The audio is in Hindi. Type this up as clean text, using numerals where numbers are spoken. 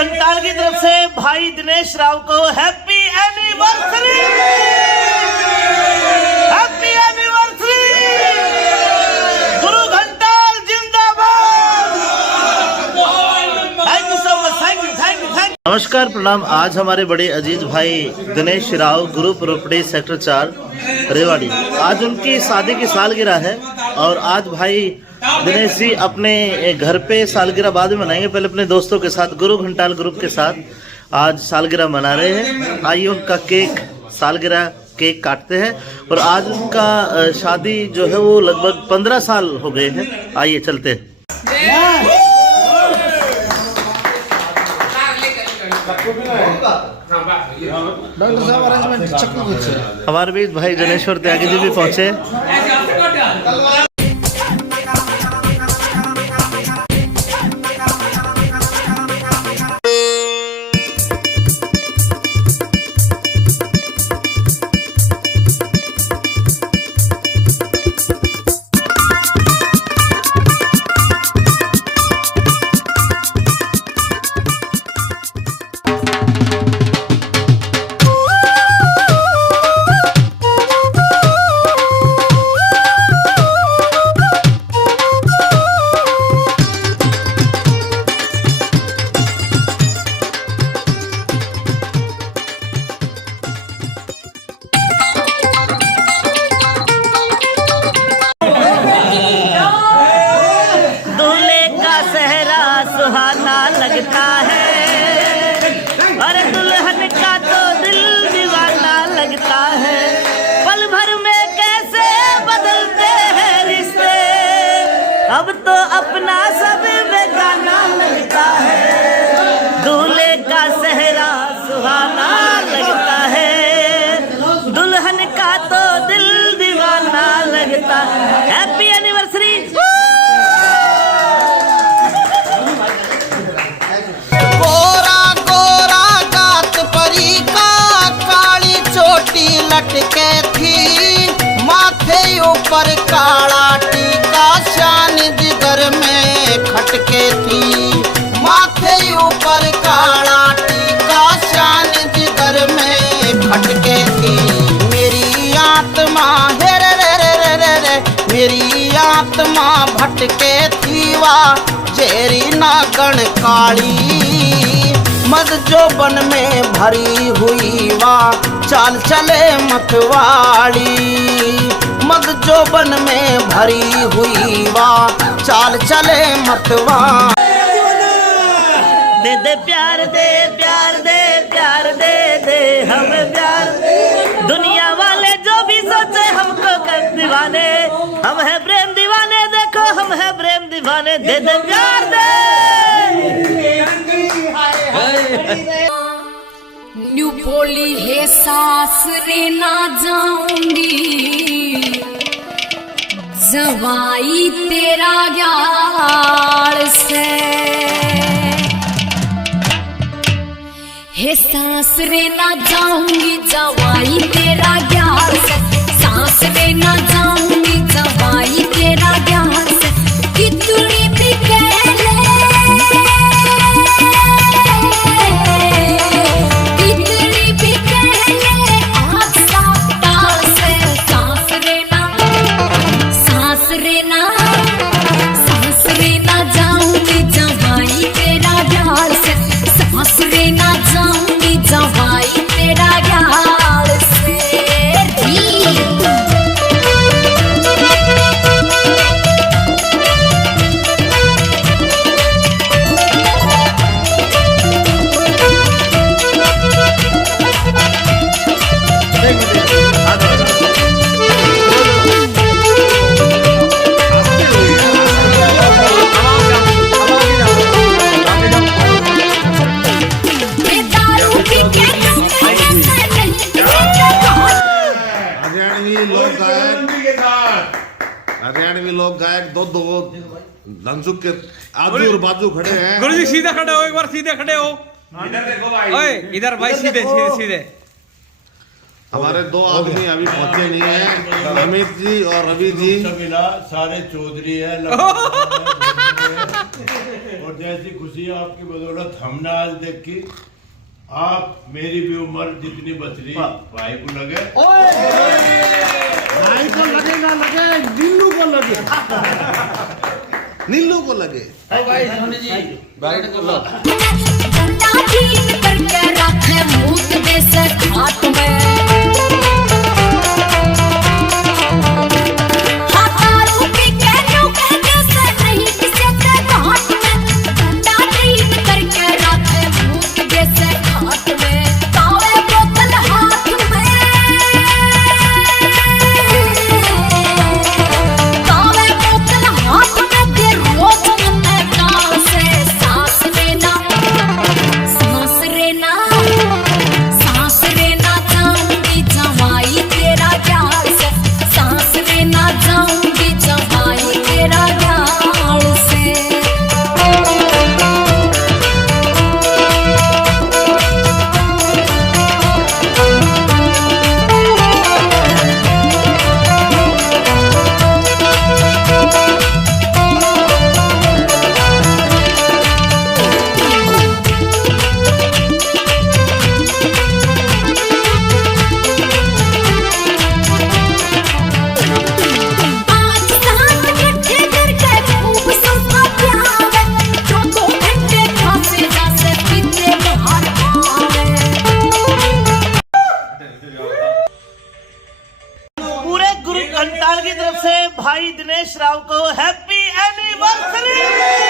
घंटाल की तरफ से भाई दिनेश राव को हैप्पी एनिवर्सरी, हैप्पी एनिवर्सरी। गुरु घंटाल जिंदाबाद। Thank you so much, thank you, thank you, thank you. नमस्कार, प्रणाम। आज हमारे बड़े अजीज भाई दिनेश राव गुरु प्रॉपर्टी सेक्टर 4 रेवाड़ी, आज उनकी शादी की सालगिरह है और आज भाई दिनेश जी अपने घर पे सालगिरह बाद में मनाएंगे, पहले अपने दोस्तों के साथ गुरु घंटाल ग्रुप के साथ आज सालगिरह मना रहे हैं। आइए उनका केक, सालगिरह केक काटते हैं। और आज उनका शादी जो है वो लगभग 15 साल हो गए हैं। आइए चलते हैं। डॉक्टर साहब अरेंजमेंट चक्कर कुछ हमारे बीच भाई जनेश्वर त्यागी जी भी पहुंचे। लगता है अरे दुल्हन का तो दिल दीवाना लगता है, पल भर में कैसे बदलते हैं रिश्ते, अब तो अपना सब बेगाना लगता है। दूल्हे का सेहरा सुहाना लगता है, दुल्हन का तो दिल दीवाना लगता है। Happy anniversary. लटके थी माथे ऊपर काला टीका, शान जिगर में खटके थी माथे ऊपर काला टीका, शान जिगर में खटके थी। मेरी आत्मा हे रे रे रे रे रे रे, मेरी आत्मा भटके थी वाह जेरी नागण काली, मद जो बन में भरी हुई वाह चाल चले मतवाड़ी, मद जो बन में भरी हुई वाह चाल चले मतवाड़ी। दे दे प्यार दे, प्यार दे, प्यार दे दे हमें प्यार दे। दुनिया वाले जो भी सोचे हमको कर दीवाने, हम है प्रेम दीवाने, देखो हम है प्रेम दीवाने। दे दे प्यार दे। न्यू बोली है सास रे ना जाऊंगी, जवाई तेरा ग्यार से है, सास रे ना जाऊंगी जवाई तेरा ग्यार से, सास रे ना जाऊंगी जवाई तेरा ग्यार से। कितनी भी कह ले जवाई तेरा ग्यार से। हरियाणवी लोग गायक दो धनसुख के आजू और बाजू खड़े हैं। गुरु जी सीधे खड़े हो, एक बार सीधे खड़े हो। इधर देखो भाई, ओए इधर भाई, सीधे सीधे सीधे। हमारे दो आदमी अभी पहुंचे नहीं है, अमित जी और रवि जी। सारे चौधरी है। और जैसी खुशी आपकी बदौलत हमने आज देखी, आप मेरी भी उम्र जितनी बच रही भाई को लगे, भाई को लगे ना लगे, नीलू को लगे, नीलू को लगे। डंडा ठीक करके रखे मूत में से हाथ में, हाथारू की कहनो कहने से नहीं किसे के घाट में, डंडा ठीक करके रखे मूत में से हाथ में, कावे बोतल हाथ में, कावे बोतल हाथ में दे रोज में डाल से सांस लेना, सांस लेना, सांस लेना जाऊंगी जवाई तेरा प्यार से, सांस लेना जाऊंगी जवाई तेरा प्यार से। आज साथ इकट्ठे करके खूब सुखा प्यावे, जो 2 घंटे खासे जासे पीते बाहर आवे। पूरे गुरु घंटाल की तरफ से भाई दिनेश राव को हैप्पी एनिवर्सरी।